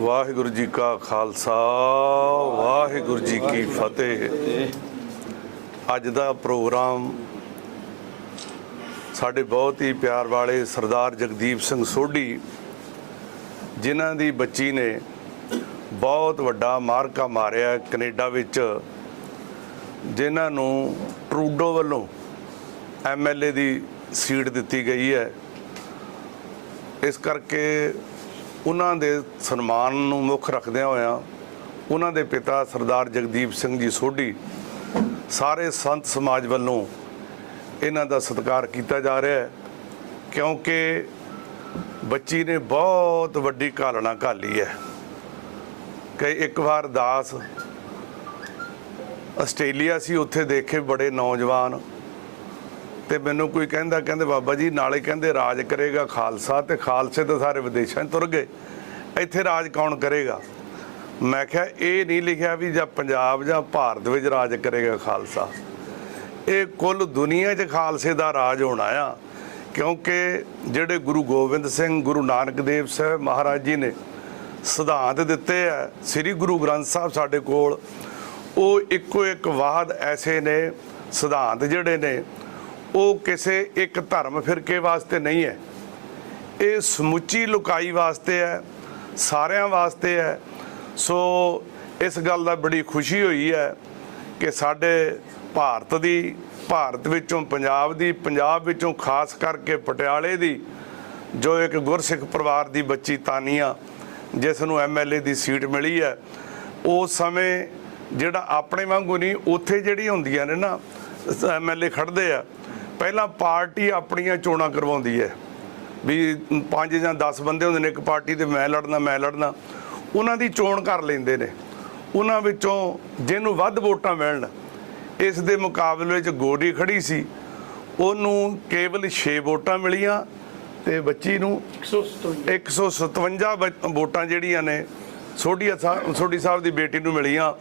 ਵਾਹਿਗੁਰੂ ਜੀ ਕਾ ਖਾਲਸਾ, ਵਾਹਿਗੁਰੂ ਜੀ ਕੀ ਫਤਿਹ। ਅੱਜ ਦਾ ਪ੍ਰੋਗਰਾਮ ਸਾਡੇ ਬਹੁਤ ਹੀ ਪਿਆਰ ਵਾਲੇ ਸਰਦਾਰ ਜਗਦੀਪ ਸਿੰਘ ਸੋਢੀ, ਜਿਨ੍ਹਾਂ ਦੀ ਬੱਚੀ ਨੇ ਬਹੁਤ ਵੱਡਾ ਮਾਰਕਾ ਮਾਰਿਆ ਕੈਨੇਡਾ ਵਿੱਚ, ਜਿਨ੍ਹਾਂ ਨੂੰ ਟਰੂਡੋ ਵੱਲੋਂ ਐਮਐਲਏ ਦੀ ਸੀਟ ਦਿੱਤੀ ਗਈ ਹੈ। ਇਸ ਕਰਕੇ ਉਹਨਾਂ ਦੇ ਸਨਮਾਨ ਨੂੰ ਮੁੱਖ ਰੱਖਦਿਆਂ ਹੋਇਆਂ ਉਹਨਾਂ ਦੇ ਪਿਤਾ ਸਰਦਾਰ ਜਗਦੀਪ ਸਿੰਘ ਜੀ ਸੋਢੀ ਸਾਰੇ ਸੰਤ ਸਮਾਜ ਵੱਲੋਂ ਇਹਨਾਂ ਦਾ ਸਤਿਕਾਰ ਕੀਤਾ ਜਾ ਰਿਹਾ ਹੈ, ਕਿਉਂਕਿ ਬੱਚੀ ਨੇ ਬਹੁਤ ਵੱਡੀ ਘਾਲਣਾ ਘਾਲੀ ਹੈ। ਕਿ ਇੱਕ ਵਾਰ ਦਾਸ ਆਸਟ੍ਰੇਲੀਆ ਸੀ, ਉੱਥੇ ਦੇਖੇ ਬੜੇ ਨੌਜਵਾਨ ਤੇ ਮੈਨੂੰ ਕੋਈ ਕਹਿੰਦਾ, ਕਹਿੰਦੇ ਬਾਬਾ ਜੀ, ਨਾਲੇ ਕਹਿੰਦੇ ਰਾਜ ਕਰੇਗਾ ਖਾਲਸਾ ਤੇ ਖਾਲਸੇ ਤਾਂ ਸਾਰੇ ਵਿਦੇਸ਼ਾਂ 'ਚ ਤੁਰ ਗਏ। ਇੱਥੇ ਰਾਜ ਕੌਣ ਕਰੇਗਾ? ਮੈਂ ਕਿਹਾ, ਇਹ ਨਹੀਂ ਲਿਖਿਆ ਵੀ ਜਾਂ ਪੰਜਾਬ ਜਾਂ ਭਾਰਤ ਵਿੱਚ ਰਾਜ ਕਰੇਗਾ ਖਾਲਸਾ। ਇਹ ਕੁੱਲ ਦੁਨੀਆ 'ਚ ਖਾਲਸੇ ਦਾ ਰਾਜ ਹੋਣਾ ਆ, ਕਿਉਂਕਿ ਜਿਹੜੇ ਗੁਰੂ ਗੋਬਿੰਦ ਸਿੰਘ, ਗੁਰੂ ਨਾਨਕ ਦੇਵ ਸਾਹਿਬ ਮਹਾਰਾਜ ਜੀ ਨੇ ਸਿਧਾਂਤ ਦਿੱਤੇ ਆ, ਸ੍ਰੀ ਗੁਰੂ ਗ੍ਰੰਥ ਸਾਹਿਬ ਸਾਡੇ ਕੋਲ, ਉਹ ਇੱਕੋ ਇੱਕ ਵਾਦ ਐਸੇ ਨੇ, ਸਿਧਾਂਤ ਜਿਹੜੇ ਨੇ ਉਹ ਕਿਸੇ ਇੱਕ ਧਰਮ ਫਿਰਕੇ ਵਾਸਤੇ ਨਹੀਂ ਹੈ। ਇਹ ਸਮੁੱਚੀ ਲੁਕਾਈ ਵਾਸਤੇ ਹੈ, ਸਾਰਿਆਂ ਵਾਸਤੇ ਹੈ। ਸੋ ਇਸ ਗੱਲ ਦਾ ਬੜੀ ਖੁਸ਼ੀ ਹੋਈ ਹੈ ਕਿ ਸਾਡੇ ਭਾਰਤ ਦੀ, ਭਾਰਤ ਵਿੱਚੋਂ, ਪੰਜਾਬ ਦੀ, ਪੰਜਾਬ ਵਿੱਚੋਂ ਖਾਸ ਕਰਕੇ ਪਟਿਆਲੇ ਦੀ ਜੋ ਇੱਕ ਗੁਰਸਿੱਖ ਪਰਿਵਾਰ ਦੀ ਬੱਚੀ ਤਾਨੀਆ, ਜਿਸ ਨੂੰ ਐਮਐਲਏ ਦੀ ਸੀਟ ਮਿਲੀ ਹੈ ਉਸ ਸਮੇਂ ਜਿਹੜਾ ਆਪਣੇ ਵਾਂਗੂ ਨਹੀਂ, ਉੱਥੇ ਜਿਹੜੀ ਹੁੰਦੀਆਂ ਨੇ ਨਾ ਐਮਐਲਏ ਖੜਦੇ ਆ ਪਹਿਲਾਂ ਪਾਰਟੀ ਆਪਣੀਆਂ ਚੋਣਾਂ ਕਰਵਾਉਂਦੀ ਹੈ। ਵੀ ਪੰਜ ਜਾਂ 10 ਬੰਦੇ ਹੁੰਦੇ ਨੇ ਇੱਕ ਪਾਰਟੀ ਤੇ ਮੈਂ ਲੜਨਾ ਮੈਂ ਲੜਨਾ। ਉਹਨਾਂ ਦੀ ਚੋਣ ਕਰ ਲੈਂਦੇ ਨੇ। ਉਹਨਾਂ ਵਿੱਚੋਂ ਜਿਹਨੂੰ ਵੱਧ ਵੋਟਾਂ ਮਿਲਣ ਇਸ ਦੇ ਮੁਕਾਬਲੇ ਵਿੱਚ ਗੋਡੀ ਖੜੀ ਸੀ। ਉਹਨੂੰ ਕੇਵਲ 6 ਵੋਟਾਂ ਮਿਲੀਆਂ ਤੇ ਬੱਚੀ ਨੂੰ 157 ਬ- ਵੋਟਾਂ ਜਿਹੜੀਆਂ ਨੇ ਸੋਢੀਆ ਸਾਹਿਬ ਸੋਢੀ ਸਾਹਿਬ ਦੀ ਬੇਟੀ ਨੂੰ ਮਿਲੀਆਂ।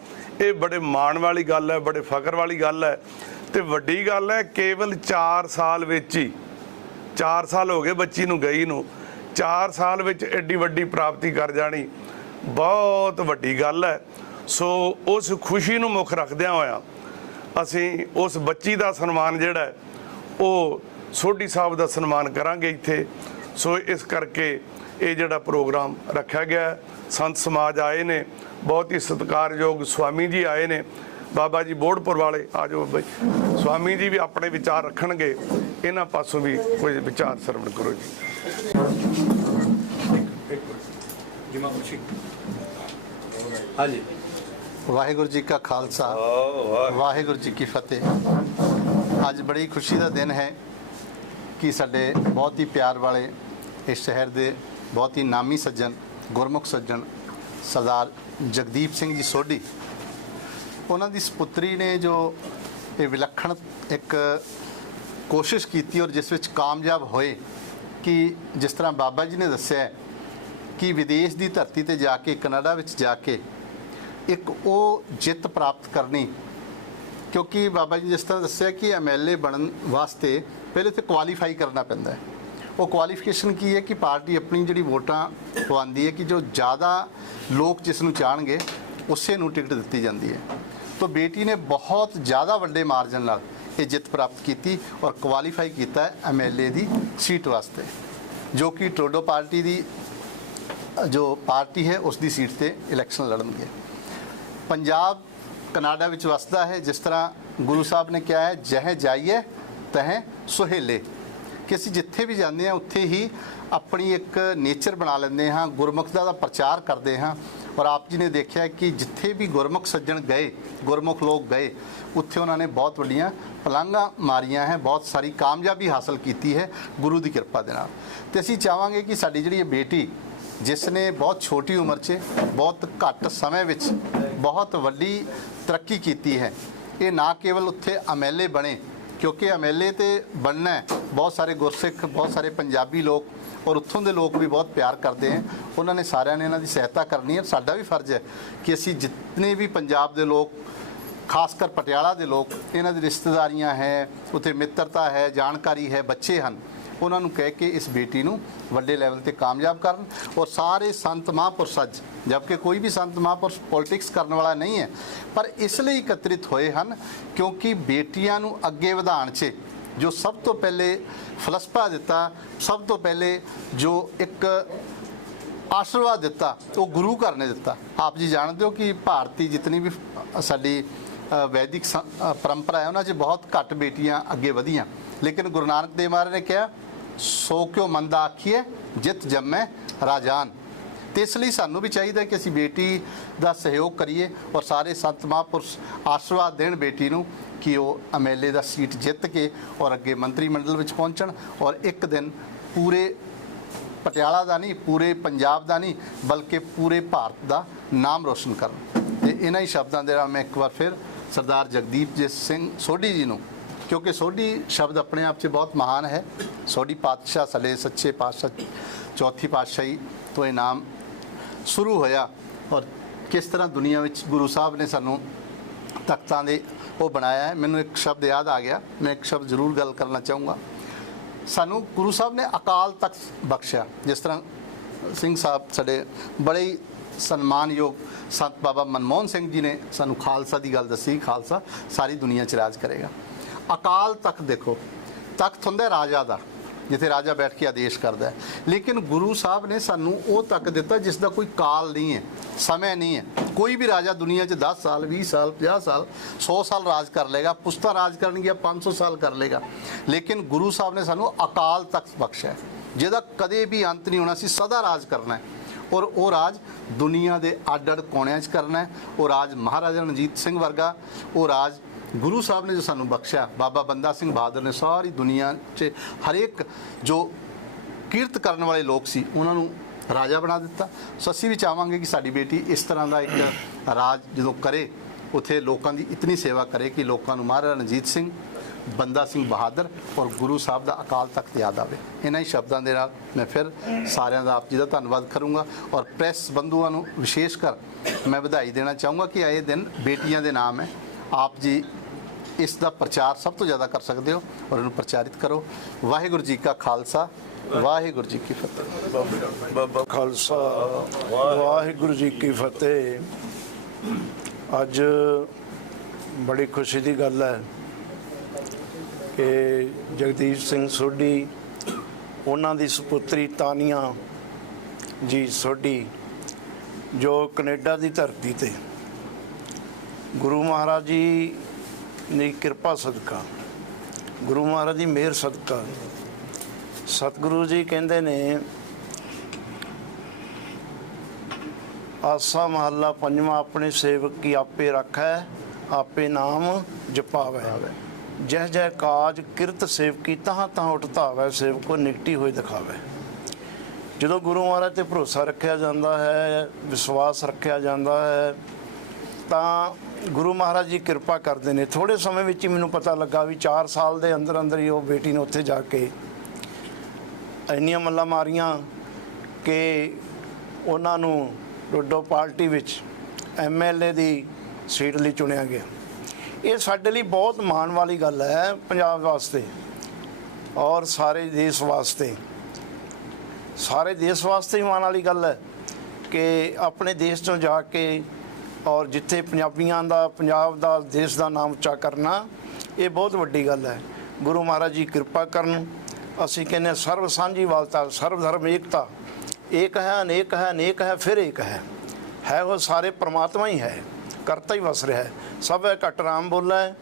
ਇਹ ਬੜੇ ਮਾਣ ਵਾਲੀ ਗੱਲ ਹੈ, ਬੜੇ ਫਖਰ ਵਾਲੀ ਗੱਲ ਹੈ। ਤੇ ਵੱਡੀ ਗੱਲ ਹੈ, ਕੇਵਲ 4 ਸਾਲ ਵਿੱਚ ਹੀ 4 ਸਾਲ ਹੋ ਗਏ ਬੱਚੀ ਨੂੰ ਗਈ ਨੂੰ 4 ਸਾਲ ਵਿੱਚ ਐਡੀ ਵੱਡੀ ਪ੍ਰਾਪਤੀ ਕਰ ਜਾਣੀ। ਬਹੁਤ ਵੱਡੀ ਗੱਲ ਹੈ। ਸੋ ਉਸ ਖੁਸ਼ੀ ਨੂੰ ਮੁੱਖ ਰੱਖਦਿਆਂ ਹੋਇਆਂ ਅਸੀਂ ਉਸ ਬੱਚੀ ਦਾ ਸਨਮਾਨ ਜਿਹੜਾ ਉਹ ਸੋਢੀ ਸਾਹਿਬ ਦਾ ਸਨਮਾਨ ਕਰਾਂਗੇ ਇੱਥੇ। ਸੋ ਇਸ ਕਰਕੇ ਇਹ ਜਿਹੜਾ ਪ੍ਰੋਗਰਾਮ ਰੱਖਿਆ ਗਿਆ ਹੈ। ਸੰਤ ਸਮਾਜ ਆਏ ਨੇ ਬਹੁਤ ਹੀ ਸਤਿਕਾਰਯੋਗ ਸਵਾਮੀ ਜੀ ਆਏ ਨੇ। ਬਾਬਾ ਜੀ ਬੋੜਪੁਰ ਵਾਲੇ ਆਜੋ ਜੀ। ਸਵਾਮੀ ਜੀ ਵੀ ਆਪਣੇ ਵਿਚਾਰ ਰੱਖਣਗੇ ਇਹਨਾਂ ਪਾਸੋਂ ਵੀ ਕੋਈ ਵਿਚਾਰ ਸਰਵਣ ਕਰੋ ਜੀ। ਹਾਂਜੀ। ਵਾਹਿਗੁਰੂ ਜੀ ਕਾ ਖਾਲਸਾ ਵਾਹਿਗੁਰੂ ਜੀ ਕੀ ਫਤਿਹ। ਅੱਜ ਬੜੀ ਖੁਸ਼ੀ ਦਾ ਦਿਨ ਹੈ ਕਿ ਸਾਡੇ ਬਹੁਤ ਹੀ ਪਿਆਰ ਵਾਲੇ ਇਸ ਸ਼ਹਿਰ ਦੇ ਬਹੁਤ ਹੀ ਨਾਮੀ ਸੱਜਣ ਗੁਰਮੁਖ ਸੱਜਣ ਸਰਦਾਰ ਜਗਦੀਪ ਸਿੰਘ ਜੀ ਸੋਢੀ। ਉਹਨਾਂ ਦੀ ਸੁਪੁੱਤਰੀ ਨੇ ਜੋ ਇਹ ਵਿਲੱਖਣ ਇੱਕ ਕੋਸ਼ਿਸ਼ ਕੀਤੀ ਔਰ ਜਿਸ ਵਿੱਚ ਕਾਮਯਾਬ ਹੋਏ ਕਿ ਜਿਸ ਤਰ੍ਹਾਂ ਬਾਬਾ ਜੀ ਨੇ ਦੱਸਿਆ ਕਿ ਵਿਦੇਸ਼ ਦੀ ਧਰਤੀ ਤੇ ਜਾ ਕੇ, ਕੈਨੇਡਾ ਵਿੱਚ ਜਾ ਕੇ ਇੱਕ ਉਹ ਜਿੱਤ ਪ੍ਰਾਪਤ ਕਰਨੀ। ਕਿਉਂਕਿ ਬਾਬਾ ਜੀ ਨੇ ਜਿਸ ਤਰ੍ਹਾਂ ਦੱਸਿਆ ਕਿ ਐਮਐਲਏ ਬਣਨ ਵਾਸਤੇ ਪਹਿਲੇ ਤੇ ਕੁਆਲੀਫਾਈ ਕਰਨਾ ਪੈਂਦਾ ਹੈ। ਉਹ ਕੁਆਲੀਫਿਕੇਸ਼ਨ ਕੀ ਹੈ ਕਿ ਪਾਰਟੀ ਆਪਣੀ ਜਿਹੜੀ ਵੋਟਾਂ ਪਵਾਉਂਦੀ ਹੈ ਕਿ ਜੋ ਜ਼ਿਆਦਾ ਲੋਕ ਜਿਸ ਨੂੰ ਚਾਹਣਗੇ, ਉਸੇ ਨੂੰ ਟਿਕਟ ਦਿੱਤੀ ਜਾਂਦੀ ਹੈ। ਤਾਂ ਬੇਟੀ ਨੇ ਬਹੁਤ ਜ਼ਿਆਦਾ ਵੱਡੇ ਮਾਰਜਨ ਨਾਲ ਇਹ ਜਿੱਤ ਪ੍ਰਾਪਤ ਕੀਤੀ ਔਰ ਕੁਆਲੀਫਾਈ ਕੀਤਾ ਐਮਐਲਏ ਦੀ ਸੀਟ ਵਾਸਤੇ, ਜੋ ਕਿ ਟਰੋਡੋ ਪਾਰਟੀ ਦੀ, ਜੋ ਪਾਰਟੀ ਹੈ ਉਸ ਦੀ ਸੀਟ ਤੇ ਇਲੈਕਸ਼ਨ ਲੜਨਗੇ। ਪੰਜਾਬ ਕਨਾਡਾ ਵਿੱਚ ਵਸਦਾ ਹੈ, ਜਿਸ ਤਰ੍ਹਾਂ ਗੁਰੂ ਸਾਹਿਬ ਨੇ ਕਿਹਾ ਹੈ, ਜਹ ਜਾਈਏ ਤਹ ਸੁਹੇਲੇ। ਕਿ ਅਸੀਂ ਜਿੱਥੇ ਵੀ ਜਾਂਦੇ ਹਾਂ, ਉੱਥੇ ਹੀ ਆਪਣੀ ਇੱਕ ਨੇਚਰ ਬਣਾ ਲੈਂਦੇ ਹਾਂ ਗੁਰਮੁਖਤਾ ਦਾ ਪ੍ਰਚਾਰ ਕਰਦੇ ਹਾਂ। ਔਰ ਆਪ ਜੀ ਨੇ ਦੇਖਿਆ ਕਿ ਜਿੱਥੇ ਵੀ ਗੁਰਮੁਖ ਸੱਜਣ ਗਏ, ਗੁਰਮੁਖ ਲੋਕ ਗਏ, ਉੱਥੇ ਉਹਨਾਂ ਨੇ ਬਹੁਤ ਵੱਡੀਆਂ ਪਲਾਂਘਾਂ ਮਾਰੀਆਂ ਹੈ, ਬਹੁਤ ਸਾਰੀ ਕਾਮਯਾਬੀ ਹਾਸਲ ਕੀਤੀ ਹੈ ਗੁਰੂ ਦੀ ਕਿਰਪਾ ਦੇ ਨਾਲ। ਤੇ ਅਸੀਂ ਚਾਹਾਂਗੇ ਕਿ ਸਾਡੀ ਜਿਹੜੀ ਇਹ ਬੇਟੀ, ਜਿਸ ਨੇ ਬਹੁਤ ਛੋਟੀ ਉਮਰ 'ਚ, ਬਹੁਤ ਘੱਟ ਸਮੇਂ ਵਿੱਚ ਬਹੁਤ ਵੱਡੀ ਤਰੱਕੀ ਕੀਤੀ ਹੈ, ਇਹ ਨਾ ਕੇਵਲ ਉੱਥੇ ਐਮਐਲਏ ਬਣੇ ਕਿਉਂਕਿ ਐਮਐਲਏ ਤੇ ਬਣਨਾ ਬਹੁਤ ਸਾਰੇ ਗੁਰਸਿੱਖ, ਬਹੁਤ ਸਾਰੇ ਪੰਜਾਬੀ ਲੋਕ ਔਰ ਉੱਥੋਂ ਦੇ ਲੋਕ ਵੀ ਬਹੁਤ ਪਿਆਰ ਕਰਦੇ ਹਨ ਉਹਨਾਂ ਨੇ ਸਾਰਿਆਂ ਨੇ ਇਹਨਾਂ ਦੀ ਸਹਾਇਤਾ ਕਰਨੀ ਹੈ। ਸਾਡਾ ਵੀ ਫਰਜ਼ ਹੈ ਕਿ ਅਸੀਂ ਜਿਤਨੇ ਵੀ ਪੰਜਾਬ ਦੇ ਲੋਕ ਖਾਸ ਕਰ ਪਟਿਆਲਾ ਦੇ ਲੋਕ, ਇਹਨਾਂ ਦੀ ਰਿਸ਼ਤੇਦਾਰੀਆਂ ਹੈ, ਉੱਥੇ ਮਿੱਤਰਤਾ ਹੈ, ਜਾਣਕਾਰੀ ਹੈ, ਬੱਚੇ ਹਨ ਉਹਨਾਂ ਨੂੰ ਕਹਿ ਕੇ ਇਸ ਬੇਟੀ ਨੂੰ ਵੱਡੇ ਲੈਵਲ ਤੇ ਕਾਮਯਾਬ ਕਰਨ। ਔਰ ਸਾਰੇ ਸੰਤ ਮਹਾਂਪੁਰਸ਼ ਅੱਜ, ਜਦਕਿ ਕੋਈ ਵੀ ਸੰਤ ਮਹਾਂਪੁਰਸ਼ ਪੋਲਿਟਿਕਸ ਕਰਨ ਵਾਲਾ ਨਹੀਂ ਹੈ, ਪਰ ਇਸ ਲਈ ਇਕੱਤਰਿਤ ਹੋਏ ਹਨ ਕਿਉਂਕਿ ਬੇਟੀਆਂ ਨੂੰ ਅੱਗੇ ਵਧਾਉਣ 'ਚ ਜੋ ਸਭ ਤੋਂ ਪਹਿਲੇ ਫਲਸਫਾ ਦਿੱਤਾ, ਸਭ ਤੋਂ ਪਹਿਲੇ ਜੋ ਇੱਕ ਆਸ਼ੀਰਵਾਦ ਦਿੱਤਾ, ਉਹ ਗੁਰੂ ਘਰ ਨੇ ਦਿੱਤਾ। ਆਪ ਜੀ ਜਾਣਦੇ ਹੋ ਕਿ ਭਾਰਤੀ ਜਿਤਨੀ ਵੀ ਸਾਡੀ ਵੈਦਿਕ ਸ- ਪਰੰਪਰਾ ਹੈ, ਉਹਨਾਂ 'ਚ ਬਹੁਤ ਘੱਟ ਬੇਟੀਆਂ ਅੱਗੇ ਵਧੀਆਂ। ਲੇਕਿਨ ਗੁਰੂ ਨਾਨਕ ਦੇਵ ਮਹਾਰਾਜ ਨੇ ਕਿਹਾ ਸੋ ਕਿਉ ਮੰਦਾ ਆਖੀਏ ਜਿਤ ਜੰਮੈ ਰਾਜਾਨ। ਤੇ ਇਸ ਲਈ ਸਾਨੂੰ ਵੀ ਚਾਹੀਦਾ ਕਿ ਅਸੀਂ ਬੇਟੀ ਦਾ ਸਹਿਯੋਗ ਕਰੀਏ ਔਰ ਸਾਰੇ ਸੰਤ ਮਹਾਂਪੁਰਸ਼ ਆਸ਼ੀਰਵਾਦ ਦੇਣ ਬੇਟੀ ਨੂੰ ਕਿ ਉਹ ਐਮਐਲਏ ਦਾ ਸੀਟ ਜਿੱਤ ਕੇ ਔਰ ਅੱਗੇ ਮੰਤਰੀ ਮੰਡਲ ਵਿੱਚ ਪਹੁੰਚਣ ਔਰ ਇੱਕ ਦਿਨ ਪੂਰੇ ਪਟਿਆਲਾ ਦਾ ਨਹੀਂ, ਪੂਰੇ ਪੰਜਾਬ ਦਾ ਨਹੀਂ, ਬਲਕਿ ਪੂਰੇ ਭਾਰਤ ਦਾ ਨਾਮ ਰੋਸ਼ਨ ਕਰਨ। ਤੇ ਇਹਨਾਂ ਹੀ ਸ਼ਬਦਾਂ ਦੇ ਨਾਲ ਮੈਂ ਇੱਕ ਵਾਰ ਫਿਰ ਸਰਦਾਰ ਜਗਦੀਪ ਜੀ ਸਿੰਘ ਸੋਢੀ ਜੀ ਨੂੰ ਕਿਉਂਕਿ ਸੋਢੀ ਸ਼ਬਦ ਆਪਣੇ ਆਪ 'ਚ ਬਹੁਤ ਮਹਾਨ ਹੈ। ਸੋਢੀ ਪਾਤਸ਼ਾਹ ਸਲੇ ਸੱਚੇ ਪਾਤਸ਼ਾਹ, ਚੌਥੀ ਪਾਤਸ਼ਾਹੀ ਤੋਂ ਇਹ ਨਾਮ ਸ਼ੁਰੂ ਹੋਇਆ ਔਰ ਕਿਸ ਤਰ੍ਹਾਂ ਦੁਨੀਆ ਵਿੱਚ ਗੁਰੂ ਸਾਹਿਬ ਨੇ ਸਾਨੂੰ ਤਖਤਾਂ ਦੇ ਉਹ ਬਣਾਇਆ ਹੈ, ਮੈਨੂੰ ਇੱਕ ਸ਼ਬਦ ਯਾਦ ਆ ਗਿਆ। ਮੈਂ ਇੱਕ ਸ਼ਬਦ ਜ਼ਰੂਰ ਗੱਲ ਕਰਨਾ ਚਾਹੂੰਗਾ। ਸਾਨੂੰ ਗੁਰੂ ਸਾਹਿਬ ਨੇ ਅਕਾਲ ਤਖਤ ਬਖਸ਼ਿਆ, ਜਿਸ ਤਰ੍ਹਾਂ ਸਿੰਘ ਸਾਹਿਬ ਸਾਡੇ ਬੜੇ ਹੀ ਸਨਮਾਨਯੋਗ ਸੰਤ ਬਾਬਾ ਮਨਮੋਹਨ ਸਿੰਘ ਜੀ ਨੇ ਸਾਨੂੰ ਖਾਲਸਾ ਦੀ ਗੱਲ ਦੱਸੀ, ਖਾਲਸਾ ਸਾਰੀ ਦੁਨੀਆ 'ਚ ਰਾਜ ਕਰੇਗਾ। ਅਕਾਲ ਤਖਤ ਦੇਖੋ। ਤਖਤ ਹੁੰਦਾ ਰਾਜਾ ਦਾ, ਜਿੱਥੇ ਰਾਜਾ ਬੈਠ ਕੇ ਆਦੇਸ਼ ਕਰਦਾ ਹੈ। ਲੇਕਿਨ ਗੁਰੂ ਸਾਹਿਬ ਨੇ ਸਾਨੂੰ ਉਹ ਤੱਕ ਦਿੱਤਾ ਜਿਸ ਦਾ ਕੋਈ ਕਾਲ ਨਹੀਂ ਹੈ, ਸਮੇਂ ਨਹੀਂ ਹੈ। ਕੋਈ ਵੀ ਰਾਜਾ ਦੁਨੀਆ 'ਚ 10 ਸਾਲ 20 ਸਾਲ 50 ਸਾਲ 100 ਸਾਲ ਰਾਜ ਕਰ ਲੇਗਾ ਪੁਸਤਾ ਰਾਜ ਕਰਨਗੀਆਂ 500 ਸਾਲ ਕਰ ਲੇਗਾ ਲੇਕਿਨ ਗੁਰੂ ਸਾਹਿਬ ਨੇ ਸਾਨੂੰ ਅਕਾਲ ਤਖਤ ਬਖਸ਼ਿਆ ਜਿਹਦਾ ਕਦੇ ਵੀ ਅੰਤ ਨਹੀਂ ਹੋਣਾ ਸੀ ਸਦਾ ਰਾਜ ਕਰਨਾ ਹੈ। ਔਰ ਉਹ ਰਾਜ ਦੁਨੀਆ ਦੇ ਅੱਡ ਅੱਡ ਕੋਣਿਆਂ 'ਚ ਕਰਨਾ ਹੈ। ਉਹ ਰਾਜ ਮਹਾਰਾਜਾ ਰਣਜੀਤ ਸਿੰਘ ਵਰਗਾ, ਉਹ ਰਾਜ ਗੁਰੂ ਸਾਹਿਬ ਨੇ ਜੋ ਸਾਨੂੰ ਬਖਸ਼ਿਆ, ਬਾਬਾ ਬੰਦਾ ਸਿੰਘ ਬਹਾਦਰ ਨੇ ਸਾਰੀ ਦੁਨੀਆ 'ਚ ਹਰੇਕ ਜੋ ਕੀਰਤ ਕਰਨ ਵਾਲੇ ਲੋਕ ਸੀ, ਉਹਨਾਂ ਨੂੰ ਰਾਜਾ ਬਣਾ ਦਿੱਤਾ। ਸੋ ਅਸੀਂ ਵੀ ਚਾਹਾਂਗੇ ਕਿ ਸਾਡੀ ਬੇਟੀ ਇਸ ਤਰ੍ਹਾਂ ਦਾ ਇੱਕ ਰਾਜ ਜਦੋਂ ਕਰੇ, ਉਥੇ ਲੋਕਾਂ ਦੀ ਇਤਨੀ ਸੇਵਾ ਕਰੇ ਕਿ ਲੋਕਾਂ ਨੂੰ ਮਹਾਰਾਜਾ ਰਣਜੀਤ ਸਿੰਘ, ਬੰਦਾ ਸਿੰਘ ਬਹਾਦਰ ਔਰ ਗੁਰੂ ਸਾਹਿਬ ਦਾ ਅਕਾਲ ਤਖਤ ਯਾਦ ਆਵੇ। ਇਹਨਾਂ ਹੀ ਸ਼ਬਦਾਂ ਦੇ ਨਾਲ ਮੈਂ ਫਿਰ ਸਾਰਿਆਂ ਦਾ ਆਪ ਜੀ ਦਾ ਧੰਨਵਾਦ ਕਰੂੰਗਾ ਔਰ ਪ੍ਰੈਸ ਬੰਧੂਆਂ ਨੂੰ ਵਿਸ਼ੇਸ਼ ਕਰ ਮੈਂ ਵਧਾਈ ਦੇਣਾ ਚਾਹੂੰਗਾ ਕਿ ਇਹ ਦਿਨ ਬੇਟੀਆਂ ਦੇ ਨਾਮ ਹੈ। ਆਪ ਜੀ ਇਸ ਦਾ ਪ੍ਰਚਾਰ ਸਭ ਤੋਂ ਜ਼ਿਆਦਾ ਕਰ ਸਕਦੇ ਹੋ ਔਰ ਇਹਨੂੰ ਪ੍ਰਚਾਰਿਤ ਕਰੋ। ਵਾਹਿਗੁਰੂ ਜੀ ਕਾ ਖਾਲਸਾ, ਵਾਹਿਗੁਰੂ ਜੀ ਕੀ ਫਤਿਹ। ਬਾਬਾ ਖਾਲਸਾ, ਵਾਹਿਗੁਰੂ ਜੀ ਕੀ ਫਤਿਹ। ਅੱਜ ਬੜੀ ਖੁਸ਼ੀ ਦੀ ਗੱਲ ਹੈ ਕਿ ਜਗਦੀਪ ਸਿੰਘ ਸੋਢੀ, ਉਹਨਾਂ ਦੀ ਸੁਪੁੱਤਰੀ ਤਾਨੀਆ ਜੀ ਸੋਢੀ, ਜੋ ਕੈਨੇਡਾ ਦੀ ਧਰਤੀ ਤੇ ਗੁਰੂ ਮਹਾਰਾਜ ਜੀ ਦੀ ਕਿਰਪਾ ਸਦਕਾ, ਗੁਰੂ ਮਹਾਰਾਜ ਦੀ ਮਿਹਰ ਸਦਕਾ। ਸਤਿਗੁਰੂ ਜੀ ਕਹਿੰਦੇ ਨੇ, ਆਸਾ ਮਹੱਲਾ ਪੰਜਵਾਂ ਆਪਣੇ ਸੇਵਕ ਕੀ ਆਪੇ ਰੱਖੈ, ਆਪੇ ਨਾਮ ਜਪਾਵੈ। ਜਹ ਜਹ ਕਾਜ ਕਿਰਤ ਸੇਵਕੀ ਤਹਾਂ ਤਹਾਂ ਉਠਤਾਵੈ ਸੇਵਕੋ ਨਿਕਟੀ ਹੋਈ ਦਿਖਾਵੇ। ਜਦੋਂ ਗੁਰੂ ਮਹਾਰਾਜ ਤੇ ਭਰੋਸਾ ਰੱਖਿਆ ਜਾਂਦਾ ਹੈ, ਵਿਸ਼ਵਾਸ ਰੱਖਿਆ ਜਾਂਦਾ ਹੈ, ਤਾਂ ਗੁਰੂ ਮਹਾਰਾਜ ਜੀ ਕਿਰਪਾ ਕਰਦੇ ਨੇ। ਥੋੜੇ ਸਮੇਂ ਵਿੱਚ ਹੀ ਮੈਨੂੰ ਪਤਾ ਲੱਗਾ ਵੀ 4 ਸਾਲ ਦੇ ਅੰਦਰ ਅੰਦਰ ਹੀ ਉਹ ਬੇਟੀ ਨੇ ਉੱਥੇ ਜਾ ਕੇ ਇੰਨੀਆਂ ਮੱਲਾਂ ਮਾਰੀਆਂ ਕਿ ਉਹਨਾਂ ਨੂੰ ਡੋਡੋ ਪਾਰਟੀ ਵਿੱਚ ਐਮਐਲਏ ਦੀ ਸੀਟ ਲਈ ਚੁਣਿਆ ਗਿਆ। ਇਹ ਸਾਡੇ ਲਈ ਬਹੁਤ ਮਾਣ ਵਾਲੀ ਗੱਲ ਹੈ ਪੰਜਾਬ ਵਾਸਤੇ ਔਰ ਸਾਰੇ ਦੇਸ਼ ਵਾਸਤੇ। ਸਾਰੇ ਦੇਸ਼ ਵਾਸਤੇ ਹੀ ਮਾਣ ਵਾਲੀ ਗੱਲ ਹੈ ਕਿ ਆਪਣੇ ਦੇਸ਼ ਤੋਂ ਜਾ ਕੇ ਔਰ ਜਿੱਥੇ ਪੰਜਾਬੀਆਂ ਦਾ ਪੰਜਾਬ ਦਾ ਦੇਸ਼ ਦਾ ਨਾਮ ਉੱਚਾ ਕਰਨਾ ਇਹ ਬਹੁਤ ਵੱਡੀ ਗੱਲ ਹੈ। ਗੁਰੂ ਮਹਾਰਾਜ ਜੀ ਕਿਰਪਾ ਕਰਨ ਅਸੀਂ ਕਹਿੰਦੇ ਹਾਂ ਸਰਬ ਸਾਂਝੀਵਾਲਤਾ ਸਰਬ ਧਰਮ ਏਕਤਾ ਏਕ ਹੈ ਅਨੇਕ ਹੈ ਅਨੇਕ ਹੈ ਫਿਰ ਏਕ ਹੈ। ਹੈ ਉਹ ਸਾਰੇ ਪ੍ਰਮਾਤਮਾ ਹੀ ਹੈ ਕਰਤਾ ਹੀ ਵਸ ਰਿਹਾ ਹੈ। ਸਭ ਹੈ ਘਟ ਰਾਮ ਬੋਲਾ ਹੈ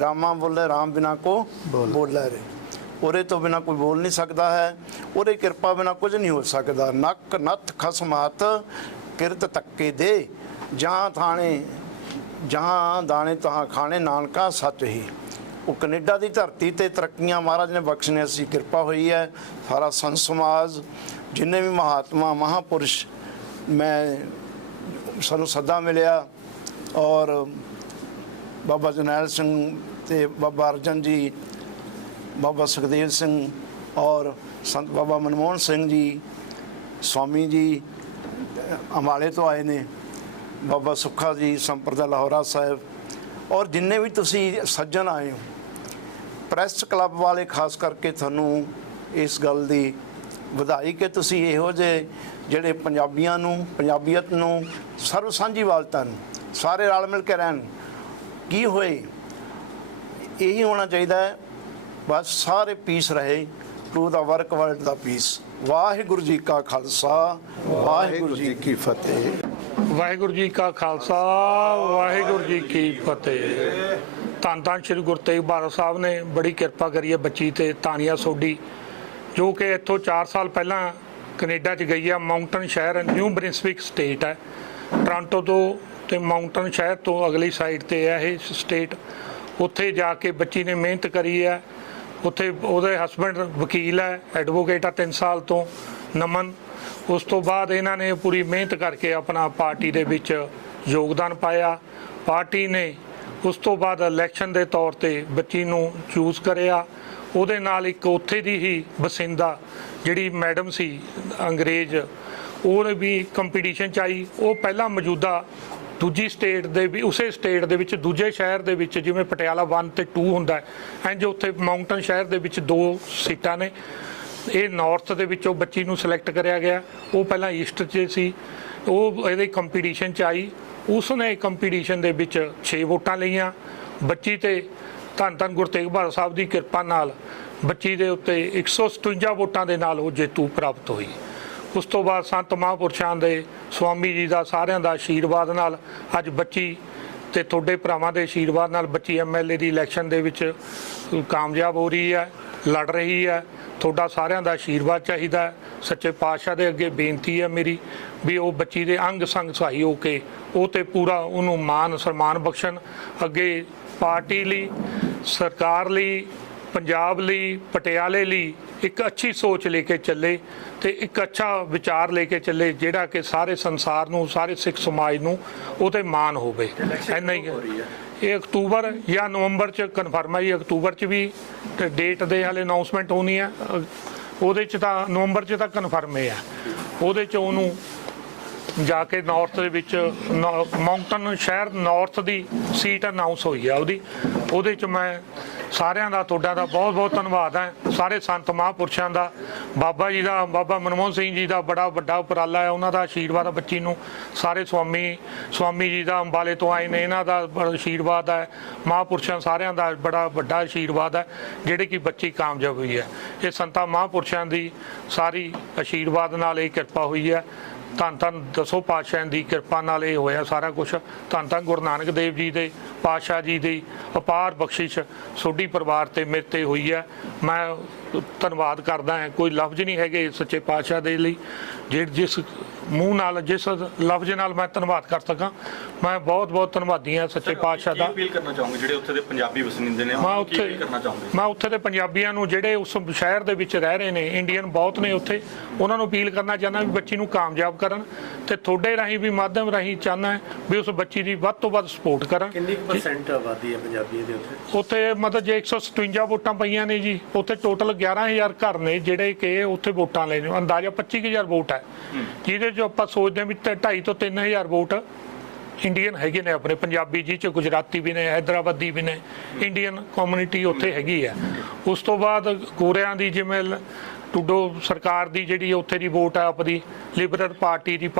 ਰਾਮਾ ਬੋਲੇ ਰਾਮ ਬਿਨਾ ਕੋ ਬੋਲਾ। ਰੇ ਉਹਦੇ ਤੋਂ ਬਿਨਾ ਕੋਈ ਬੋਲ ਨਹੀਂ ਸਕਦਾ ਹੈ ਉਹਦੇ ਕਿਰਪਾ ਬਿਨਾ ਕੁਝ ਨਹੀਂ ਹੋ ਸਕਦਾ। ਨੱਕ ਨੱਥ ਖਸਮਾਤ ਕਿਰਤ ਤੱਕੇ ਦੇ। ਜਹਾਂ ਥਾਣੇ, ਜਹਾਂ ਦਾਣੇ ਤਹਾਂ ਖਾਣੇ, ਨਾਨਕਾ ਸੱਚ ਹੀ। ਉਹ ਕੈਨੇਡਾ ਦੀ ਧਰਤੀ ਤੇ ਤਰੱਕੀਆਂ ਮਹਾਰਾਜ ਨੇ ਬਖਸ਼ਣੇ ਸੀ, ਕਿਰਪਾ ਹੋਈ ਹੈ। ਸਾਰਾ ਸੰਤ ਸਮਾਜ, ਜਿੰਨੇ ਵੀ ਮਹਾਤਮਾ, ਮਹਾਪੁਰਸ਼, ਮੈਂ ਸਾਨੂੰ ਸੱਦਾ ਮਿਲਿਆ ਔਰ ਬਾਬਾ ਜਨੈਲ ਸਿੰਘ ਤੇ ਬਾਬਾ ਅਰਜਨ ਜੀ, ਬਾਬਾ ਸੁਖਦੇਵ ਸਿੰਘ ਔਰ ਸੰਤ ਬਾਬਾ ਮਨਮੋਹਨ ਸਿੰਘ ਜੀ, ਸਵਾਮੀ ਜੀ ਅੰਬਾਲੇ ਤੋਂ ਆਏ ਨੇ। ਬਾਬਾ ਸੁੱਖਾ ਜੀ, ਸੰਪਰਦਾ ਲਾਹੌਰਾ ਸਾਹਿਬ ਔਰ ਜਿੰਨੇ ਵੀ ਤੁਸੀਂ ਸੱਜਣ ਆਏ ਹੋ, ਪ੍ਰੈਸ ਕਲੱਬ ਵਾਲੇ ਖਾਸ ਕਰਕੇ ਤੁਹਾਨੂੰ ਇਸ ਗੱਲ ਦੀ ਵਧਾਈ ਕਿ ਤੁਸੀਂ ਇਹੋ ਜਿਹੇ ਜਿਹੜੇ ਪੰਜਾਬੀਆਂ ਨੂੰ, ਪੰਜਾਬੀਅਤ ਨੂੰ, ਸਰਵ ਸਾਂਝੀਵਾਲਤਾ ਨੂੰ, ਸਾਰੇ ਰਲ ਮਿਲ ਕੇ ਰਹਿਣ, ਕੀ ਹੋਏ? ਇਹੀ ਹੋਣਾ ਚਾਹੀਦਾ ਹੈ, ਬਸ ਸਾਰੇ ਪੀਸ ਰਹੇ ਟੂ ਦਾ ਵਰਕ ਵਰਲਡ ਦਾ ਪੀਸ ਵਾਹਿਗੁਰੂ ਜੀ ਕਾ ਖਾਲਸਾ, ਵਾਹਿਗੁਰੂ ਜੀ ਕੀ ਫਤਿਹ। ਵਾਹਿਗੁਰੂ ਜੀ ਕਾ ਖਾਲਸਾ, ਵਾਹਿਗੁਰੂ ਜੀ ਕੀ ਫਤਿਹ। ਧੰਨ ਧੰਨ ਸ੍ਰੀ ਗੁਰੂ ਤੇਗ ਬਹਾਦਰ ਸਾਹਿਬ ਨੇ ਬੜੀ ਕਿਰਪਾ ਕਰੀ ਹੈ ਬੱਚੀ ਤੇ ਤਾਨੀਆ ਸੋਢੀ, ਜੋ ਕਿ ਇੱਥੋਂ 4 ਸਾਲ ਪਹਿਲਾਂ ਕੈਨੇਡਾ 'ਚ ਗਈ ਆ, ਮਾਊਂਟਨ ਸ਼ਹਿਰ, ਨਿਊ ਬ੍ਰਿੰਸਵਿਕ ਸਟੇਟ ਹੈ। ਟੋਰਾਂਟੋ ਤੋਂ ਤੇ ਮਾਊਂਟਨ ਸ਼ਹਿਰ ਤੋਂ ਅਗਲੀ ਸਾਈਡ ਤੇ ਹੈ ਇਹ ਸਟੇਟ। ਉੱਥੇ ਜਾ ਕੇ ਬੱਚੀ ਨੇ ਮਿਹਨਤ ਕਰੀ ਹੈ। ਉੱਥੇ ਉਹਦੇ ਹਸਬੰਡ ਵਕੀਲ ਹੈ ਐਡਵੋਕੇਟ ਆ 3 ਸਾਲ ਤੋਂ। ਨਮਨ। ਉਸ ਤੋਂ ਬਾਅਦ ਇਹਨਾਂ ਨੇ ਪੂਰੀ ਮਿਹਨਤ ਕਰਕੇ ਆਪਣਾ ਪਾਰਟੀ ਦੇ ਵਿੱਚ ਯੋਗਦਾਨ ਪਾਇਆ। ਪਾਰਟੀ ਨੇ ਉਸ ਤੋਂ ਬਾਅਦ ਇਲੈਕਸ਼ਨ ਦੇ ਤੌਰ ਤੇ ਬੱਚੀ ਨੂੰ ਚੂਜ਼ ਕਰਿਆ। ਉਹਦੇ ਨਾਲ ਇੱਕ ਉੱਥੇ ਦੀ ਹੀ ਬਸਿੰਦਾ ਜਿਹੜੀ ਮੈਡਮ ਸੀ, ਅੰਗਰੇਜ਼ ਉਹਨੇ ਵੀ ਕੰਪੀਟੀਸ਼ਨ ਚ ਆਈ। ਉਹ ਪਹਿਲਾਂ ਮੌਜੂਦਾ ਦੂਜੀ ਸਟੇਟ ਦੇ ਵੀ, ਉਸੇ ਸਟੇਟ ਦੇ ਵਿੱਚ ਦੂਜੇ ਸ਼ਹਿਰ ਦੇ ਵਿੱਚ ਜਿਵੇਂ ਪਟਿਆਲਾ 1 ਤੇ 2 ਹੁੰਦਾ ਹੈ ਇੰਜ ਉੱਥੇ ਮਾਊਂਟਨ ਸ਼ਹਿਰ ਦੇ ਵਿੱਚ ਦੋ ਸੀਟਾਂ ਨੇ। ਇਹ ਨਾਰਥ ਦੇ ਵਿੱਚੋਂ ਬੱਚੀ ਨੂੰ ਸਿਲੈਕਟ ਕਰਿਆ ਗਿਆ। ਉਹ ਪਹਿਲਾਂ ਈਸਟ 'ਚ ਸੀ। ਉਹ ਇਹਦੇ ਕੰਪੀਟੀਸ਼ਨ 'ਚ ਆਈ। ਉਸ ਨੇ ਕੰਪੀਟੀਸ਼ਨ ਦੇ ਵਿੱਚ 6 ਵੋਟਾਂ ਲਈਆਂ। ਬੱਚੀ ਤੇ ਧੰਨ ਧੰਨ ਗੁਰੂ ਤੇਗ ਬਹਾਦਰ ਸਾਹਿਬ ਦੀ ਕਿਰਪਾ ਨਾਲ ਬੱਚੀ ਦੇ ਉੱਤੇ 157 ਵੋਟਾਂ ਦੇ ਨਾਲ ਉਹ ਜੇਤੂ ਪ੍ਰਾਪਤ ਹੋਈ। ਉਸ ਤੋਂ ਬਾਅਦ ਸੰਤ ਮਹਾਂਪੁਰਸ਼ਾਂ ਦੇ ਸਵਾਮੀ ਜੀ ਦਾ ਸਾਰਿਆਂ ਦਾ ਆਸ਼ੀਰਵਾਦ ਨਾਲ ਅੱਜ ਬੱਚੀ ਤੇ ਤੁਹਾਡੇ ਭਰਾਵਾਂ ਦੇ ਆਸ਼ੀਰਵਾਦ ਨਾਲ ਬੱਚੀ ਐਮਐਲਏ ਦੀ ਇਲੈਕਸ਼ਨ ਦੇ ਵਿੱਚ ਕਾਮਯਾਬ ਹੋ ਰਹੀ ਹੈ। ਲੜ ਰਹੀ ਹੈ। ਤੁਹਾਡਾ ਸਾਰਿਆਂ ਦਾ ਆਸ਼ੀਰਵਾਦ ਚਾਹੀਦਾ ਹੈ। ਸੱਚੇ ਪਾਤਸ਼ਾਹ ਦੇ ਅੱਗੇ ਬੇਨਤੀ ਹੈ ਮੇਰੀ ਵੀ ਉਹ ਬੱਚੀ ਦੇ ਅੰਗ ਸੰਗ ਸਹਾਈ ਹੋ ਕੇ ਉਹ ਤੇ ਪੂਰਾ ਉਹਨੂੰ ਮਾਨ ਸਨਮਾਨ ਬਖਸ਼ਣ। ਅੱਗੇ ਪਾਰਟੀ ਲਈ ਸਰਕਾਰ ਲਈ ਪੰਜਾਬ ਲਈ ਪਟਿਆਲੇ ਲਈ ਇੱਕ ਅੱਛੀ ਸੋਚ ਲੈ ਕੇ ਚੱਲੇ ਤੇ ਇੱਕ ਅੱਛਾ ਵਿਚਾਰ ਲੈ ਕੇ ਚੱਲੇ ਜਿਹੜਾ ਕਿ ਸਾਰੇ ਸੰਸਾਰ ਨੂੰ ਸਾਰੇ ਸਿੱਖ ਸਮਾਜ ਨੂੰ ਉਹ ਤੇ ਮਾਣ ਹੋਵੇ। ਐਨਾ ਹੀ? ਇਹ ਅਕਤੂਬਰ ਜਾਂ ਨਵੰਬਰ ਚ ਕਨਫਰਮ ਹੈ ਜੀ, ਅਕਤੂਬਰ ਚ ਵੀ ਡੇਟ ਦੇ ਹਾਲੇ ਅਨਾਉਂਸਮੈਂਟ ਹੋਣੀ ਹੈ ਉਹਦੇ ਚ ਤਾਂ, ਨਵੰਬਰ ਚ ਤਾਂ ਕਨਫਰਮ ਹੈ ਉਹਦੇ ਚ ਉਹਨੂੰ ਜਾ ਕੇ ਨਾਰਥ ਦੇ ਵਿੱਚ ਮਾਊਂਟਨ ਸ਼ਹਿਰ ਨਾਰਥ ਦੀ ਸੀਟ ਅਨਾਉਂਸ ਹੋਈ ਆ ਉਹਦੀ। ਉਹਦੇ ਚ ਮੈਂ ਸਾਰਿਆਂ ਦਾ, ਤੁਹਾਡਾ ਦਾ ਬਹੁਤ ਬਹੁਤ ਧੰਨਵਾਦ ਹੈ। ਸਾਰੇ ਸੰਤ ਮਹਾਂਪੁਰਸ਼ਾਂ ਦਾ, ਬਾਬਾ ਜੀ ਦਾ, ਬਾਬਾ ਮਨਮੋਹਨ ਸਿੰਘ ਜੀ ਦਾ ਬੜਾ ਵੱਡਾ ਉਪਰਾਲਾ ਹੈ। ਉਹਨਾਂ ਦਾ ਆਸ਼ੀਰਵਾਦ ਹੈ ਬੱਚੀ ਨੂੰ। ਸਾਰੇ ਸਵਾਮੀ ਸਵਾਮੀ ਜੀ ਦਾ ਅੰਬਾਲੇ ਤੋਂ ਆਏ ਨੇ, ਇਹਨਾਂ ਦਾ ਬੜਾ ਆਸ਼ੀਰਵਾਦ ਹੈ। ਮਹਾਂਪੁਰਸ਼ਾਂ ਸਾਰਿਆਂ ਦਾ ਬੜਾ ਵੱਡਾ ਆਸ਼ੀਰਵਾਦ ਹੈ, ਜਿਹੜੇ ਕਿ ਬੱਚੀ ਕਾਮਯਾਬ ਹੋਈ ਹੈ। ਇਹ ਸੰਤਾਂ ਮਹਾਂਪੁਰਸ਼ਾਂ ਦੀ ਸਾਰੀ ਆਸ਼ੀਰਵਾਦ ਨਾਲ ਇਹ ਕਿਰਪਾ ਹੋਈ ਹੈ। ਧੰਨ ਧੰਨ ਦਸੋ ਪਾਤਸ਼ਾਹ ਦੀ ਕਿਰਪਾ ਨਾਲ ਇਹ ਹੋਇਆ ਸਾਰਾ ਕੁਝ ਧੰਨ ਧੰਨ ਗੁਰੂ ਨਾਨਕ ਦੇਵ ਜੀ ਦੇ, ਪਾਤਸ਼ਾਹ ਜੀ ਦੀ ਅਪਾਰ ਬਖਸ਼ਿਸ਼ ਸੋਢੀ ਪਰਿਵਾਰ ਤੇ ਮੇਰੇ ਤੇ ਹੋਈ ਹੈ। ਮੈਂ ਧੰਨਵਾਦ ਕਰਦਾ ਹਾਂ। ਕੋਈ ਲਫ਼ਜ਼ ਨਹੀਂ ਹੈਗੇ ਸੱਚੇ ਪਾਤਸ਼ਾਹ ਦੇ ਲਈ। ਜਿ- ਜਿਸ ਮੂੰਹ ਨਾਲ ਜਿਸ ਲਫ਼ਜ਼ ਨਾਲ ਮੈਂ ਧੰਨਵਾਦ ਕਰ ਸਕਾਂ ਮੈਂ ਬਹੁਤ ਬਹੁਤ ਧੰਨਵਾਦੀ ਹਾਂ ਸੱਚੇ ਪਾਤਸ਼ਾਹ ਦਾ। ਅਪੀਲ ਕਰਨਾ ਚਾਹੋਗੇ? ਜਿਹੜੇ ਉੱਥੇ ਦੇ ਪੰਜਾਬੀ ਵਸਨੀਂਦੇ ਨੇ ਮੈਂ ਉੱਥੇ appeal ਕਰਨਾ ਚਾਹੋਗੇ? ਮੈਂ ਉੱਥੇ ਦੇ ਪੰਜਾਬੀਆਂ ਨੂੰ ਜਿਹੜੇ ਉਸ ਸ਼ਹਿਰ ਦੇ ਵਿੱਚ ਰਹਿ ਰਹੇ ਨੇ ਇੰਡੀਅਨ ਬਹੁਤ ਨੇ ਉੱਥੇ ਉਹਨਾਂ ਨੂੰ ਅਪੀਲ ਕਰਨਾ ਚਾਹੁੰਦਾ ਵੀ ਬੱਚੀ ਨੂੰ ਕਾਮਯਾਬ ਕਰਨ ਤੇ ਤੁਹਾਡੇ ਰਾਹੀਂ ਵੀ ਮਾਧਿਅਮ ਰਾਹੀਂ ਚਾਹੁੰਦਾ ਵੀ ਉਸ ਬੱਚੀ ਦੀ ਵੱਧ ਤੋਂ ਵੱਧ ਸਪੋਰਟ ਕਰਨ। ਕਿੰਨੀ ਪਰਸੈਂਟ ਆਬਾਦੀ ਹੈ ਪੰਜਾਬੀ ਦੇ ਉੱਥੇ? ਉੱਥੇ ਮਤਲਬ ਜੇ 157 ਵੋਟਾਂ ਪਈਆਂ ਨੇ ਜੀ ਉੱਥੇ ਟੋਟਲ 11000 ਘਰ ਨੇ ਜਿਹੜੇ ਕਿ ਉੱਥੇ ਵੋਟਾਂ ਲੈ ਨੇ ਅੰਦਾਜ਼ਾ 25000 ਵੋਟ ਹੈ। ਜਿਹਦੇ ਚੋਂ ਆਪਾਂ ਸੋਚਦੇ ਹਾਂ ਵੀ 2.5 ਤੋਂ 3000 ਵੋਟ ਇੰਡੀਅਨ ਹੈਗੇ ਨੇ ਆਪਣੇ ਪੰਜਾਬੀ ਜੀ ਚ ਗੁਜਰਾਤੀ ਵੀ ਨੇ ਹੈਦਰਾਬਾਦੀ ਵੀ ਨੇ ਇੰਡੀਅਨ ਕਮਿਊਨਿਟੀ ਉੱਥੇ ਹੈਗੀ ਆ ਉਸ ਤੋਂ ਬਾਅਦ ਗੋਰਿਆਂ ਦੀ ਜਿਵੇਂ ਟੁੱਡੋ ਸਰਕਾਰ ਦੀ ਜਿਹੜੀ ਉੱਥੇ ਦੀ ਵੋਟ ਹੈ ਆਪਣੀ ਲਿਬਰਲ ਪਾਰਟੀ ਦੀ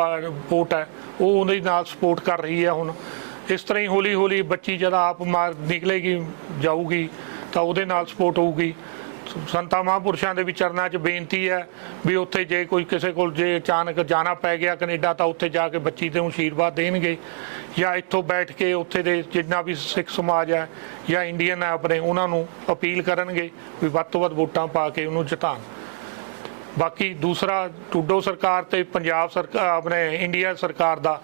ਵੋਟ ਹੈ ਉਹ ਉਹਦੇ ਨਾਲ ਸਪੋਰਟ ਕਰ ਰਹੀ ਹੈ ਹੁਣ। ਇਸ ਤਰ੍ਹਾਂ ਹੀ ਹੌਲੀ ਹੌਲੀ ਬੱਚੀ ਜਦ ਆਪ ਮਾਰ ਨਿਕਲੇਗੀ ਜਾਊਗੀ ਤਾਂ ਉਹਦੇ ਨਾਲ ਸਪੋਰਟ ਹੋਊਗੀ। ਸੰਤਾਂ ਮਹਾਂਪੁਰਸ਼ਾਂ ਦੇ ਵਿਚਰਨਾਂ 'ਚ ਬੇਨਤੀ ਹੈ ਵੀ ਉੱਥੇ ਜੇ ਕੋਈ ਕਿਸੇ ਕੋਲ ਜੇ ਅਚਾਨਕ ਜਾਣਾ ਪੈ ਗਿਆ ਕੈਨੇਡਾ, ਤਾਂ ਉੱਥੇ ਜਾ ਕੇ ਬੱਚੀ ਦੇ ਨੂੰ ਆਸ਼ੀਰਵਾਦ ਦੇਣਗੇ। ਜਾਂ ਇੱਥੋਂ ਬੈਠ ਕੇ ਉੱਥੇ ਦੇ ਜਿੰਨਾ ਵੀ ਸਿੱਖ ਸਮਾਜ ਹੈ ਜਾਂ ਇੰਡੀਅਨ ਹੈ ਆਪਣੇ, ਉਹਨਾਂ ਨੂੰ ਅਪੀਲ ਕਰਨਗੇ ਵੀ ਵੱਧ ਤੋਂ ਵੱਧ ਵੋਟਾਂ ਪਾ ਕੇ ਉਹਨੂੰ ਜਿਤਾਉਣ। ਬਾਕੀ ਦੂਸਰਾ, ਟੂਡੋ ਸਰਕਾਰ ਤੇ ਪੰਜਾਬ ਸਰਕਾਰ ਆਪਣੇ ਇੰਡੀਆ ਸਰਕਾਰ ਦਾ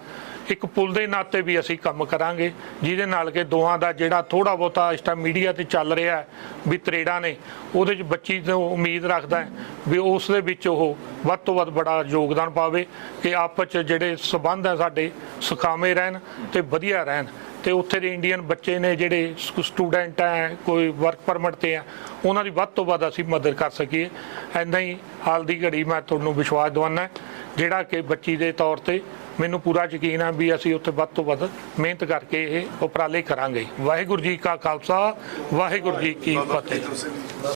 ਇੱਕ ਪੁਲ ਦੇ ਨਾਤੇ ਵੀ ਅਸੀਂ ਕੰਮ ਕਰਾਂਗੇ, ਜਿਹਦੇ ਨਾਲ ਕਿ ਦੋਹਾਂ ਦਾ ਜਿਹੜਾ ਥੋੜਾ ਬਹੁਤਾ ਇਸ ਟਾਈਮ ਮੀਡੀਆ ਤੇ ਚੱਲ ਰਿਹਾ ਵੀ ਤਰੇੜਾ ਨੇ, ਉਹਦੇ ਚ ਬੱਚੀ ਤੋਂ ਉਮੀਦ ਰੱਖਦਾ ਵੀ ਉਸ ਦੇ ਵਿੱਚ ਉਹ ਵੱਧ ਤੋਂ ਵੱਧ ਬੜਾ ਯੋਗਦਾਨ ਪਾਵੇ ਕਿ ਆਪਸ ਚ ਜਿਹੜੇ ਸਬੰਧ ਹੈ ਸਾਡੇ ਸੁਖਾਵੇਂ ਰਹਿਣ ਤੇ ਵਧੀਆ ਰਹਿਣ। ਤੇ ਉੱਥੇ ਦੇ ਇੰਡੀਅਨ ਬੱਚੇ ਨੇ ਜਿਹੜੇ ਸਟੂਡੈਂਟ ਹੈ, ਕੋਈ ਵਰਕ ਪਰਮਿਟ ਤੇ ਆ ਉਹਨਾਂ ਦੀ ਵੱਧ ਤੋਂ ਵੱਧ ਅਸੀਂ ਮਦਦ ਕਰ ਸਕੀਏ। ਐਦਾਂ ਹੀ ਹਾਲ ਦੀ ਘੜੀ ਮੈਂ ਤੁਹਾਨੂੰ ਵਿਸ਼ਵਾਸ ਦਵਾਨਾ ਜਿਹੜਾ ਕਿ ਬੱਚੀ ਦੇ ਤੌਰ ਤੇ ਮੈਨੂੰ ਪੂਰਾ ਯਕੀਨ ਆ ਵੀ ਅਸੀਂ ਉੱਥੇ ਵੱਧ ਤੋਂ ਵੱਧ ਮਿਹਨਤ ਕਰਕੇ ਇਹ ਉਪਰਾਲੇ ਕਰਾਂਗੇ। ਵਾਹਿਗੁਰੂ ਜੀ ਕਾ ਖਾਲਸਾ, ਵਾਹਿਗੁਰੂ ਜੀ ਕੀ ਫਤਿਹ।